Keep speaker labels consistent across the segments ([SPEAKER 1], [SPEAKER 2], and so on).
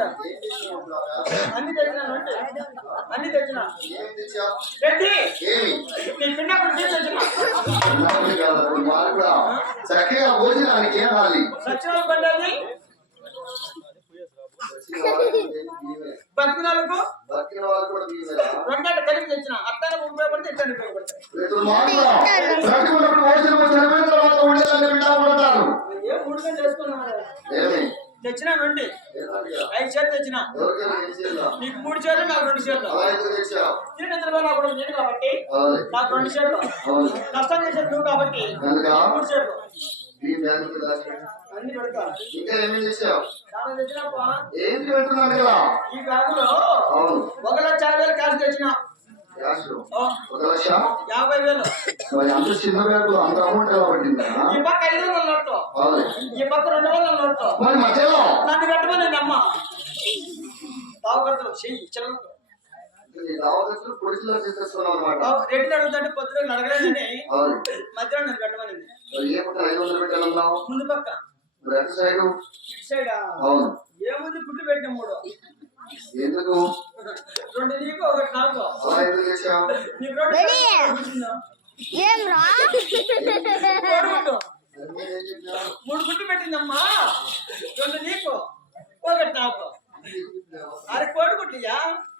[SPEAKER 1] అన్ని తెచ్చిన రెడ్డి నీ పిన్నప్పుడు తెచ్చిన
[SPEAKER 2] చక్కగా భోజనానికి ఏం హాలి
[SPEAKER 1] సత్యనారాయణ పండాలి బతికిన వాళ్ళకు రెండంటే కలిపి తెచ్చిన అత్తాను ఉపయోగపడితే ఇట్లా ఏం 3 గంటలు చేసుకున్నాను తెచ్చినా నుండి 5 చేతులు తెచ్చిన నీకు 3 చేతులు నాకు 2 చేతులు తిరిగి నాకు నేను కాబట్టి నాకు 2 చేతులు నష్టం చేసేది నువ్వు కాబట్టి 3 చేతులు అన్ని పెడతా
[SPEAKER 2] ఇంకా ఏమి చేసావు
[SPEAKER 1] తెచ్చినప్పా
[SPEAKER 2] ఏంటి పెడుతున్నాను కదా
[SPEAKER 1] ఈ బ్యాగులో 1,50,000 క్యాష్ తెచ్చిన
[SPEAKER 2] 1,50,000 అంత చిన్న బ్యాగ్ అంత అమౌంట్ ఎలా పట్టిందా
[SPEAKER 1] ఈ పక్క 500 నోట్లు ఈ పక్క 200 నోట్లు
[SPEAKER 2] మరి మధ్యలో
[SPEAKER 1] నన్ను కట్టమని అమ్మ తాగుకడతాను చెయ్యి చిల్లరకు రెడ్డి అడుగుతుంటే పొద్దున అడగలేదని మధ్యలో నన్ను కట్టమని ముందు పక్క ఇటు సైడా ఏముంది గుడ్లు పెట్టిన 3
[SPEAKER 2] ఎందుకు
[SPEAKER 1] 2 నీకు 1 నాకు నీకు 3 గుడ్లు పెట్టిందమ్మా 2 నీకు 1 నాకు అరే కోడిగుడ్లియా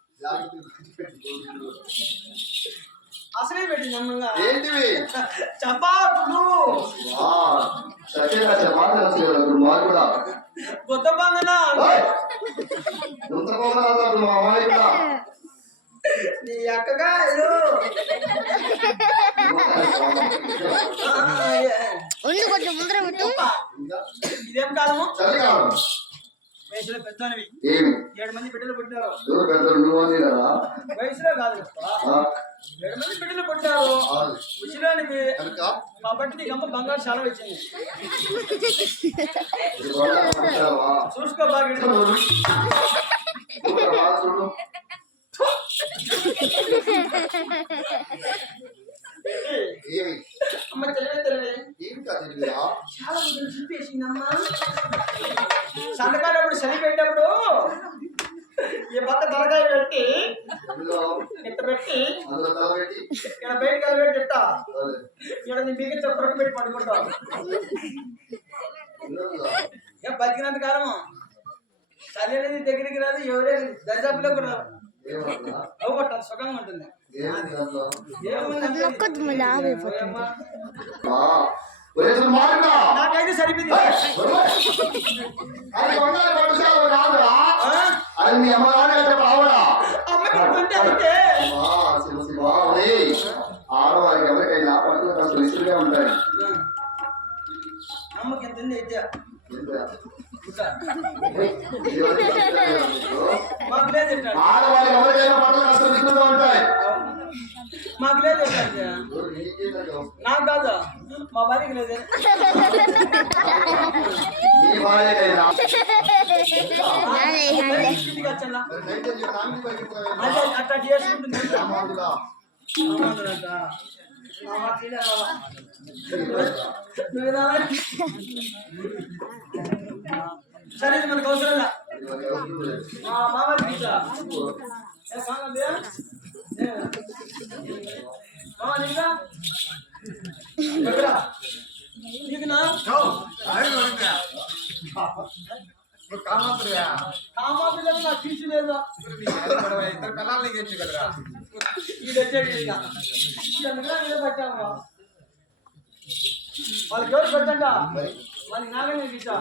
[SPEAKER 1] అసలే పెట్టింది అమ్మంగా
[SPEAKER 2] ఏంటివి
[SPEAKER 1] చపాతులు కొత్త బంగనా నీ అక్కగా ఇదేం కాలము వయసులో పెద్దనివి 7 మంది బిడ్డలు పుట్టినారు వయసులో కాదు 7 మంది బిడ్డలు పుట్టారు ఉచిలోనివి కాబట్టి నీకు అమ్మ బంగారు చాలా ఇచ్చింది చూసుకో బాగా అమ్మ తెలివే చాలా చూపేసిందమ్మా సంతకాలప్పుడు చలి పెట్టినప్పుడు ఈ పక్క తలకాయ పెట్టి ఇట్ట పెట్టి ఇక్కడ బయట కలిపెట్టి ఇట్ట ఇక్కడ నీ బిగి చెప్పరకు పెట్టి పడుకుంటావు ఇక బతికినంత కాలము చలి అనేది దగ్గరికి రాదు ఎవరే దరిదాపులో కూడా రాదు అవ్వట్టు సుఖంగా ఉంటుంది నాకైతే సరిపోయింది
[SPEAKER 2] ఆడవారికి ఎవరికైనా పట్టులు కాస్త విసురుగా ఉంటాయి
[SPEAKER 1] అమ్మకి ఎంత ఉంది అయితే
[SPEAKER 2] ఆడవారికి ఎవరికైనా పట్టులు కాస్త విసురుగా ఉంటాయి
[SPEAKER 1] మాకు లేదు నాకు కాదు మా భార్యకి లేదు అట్లా చేసుకుంటుంది సరే మనకు అవసరం మామూలు కామాపిల్ల నాకు తీసి లేదా పెట్టాము వాళ్ళకి ఎవరు పెట్టండి వాళ్ళకి నాగనే తీసా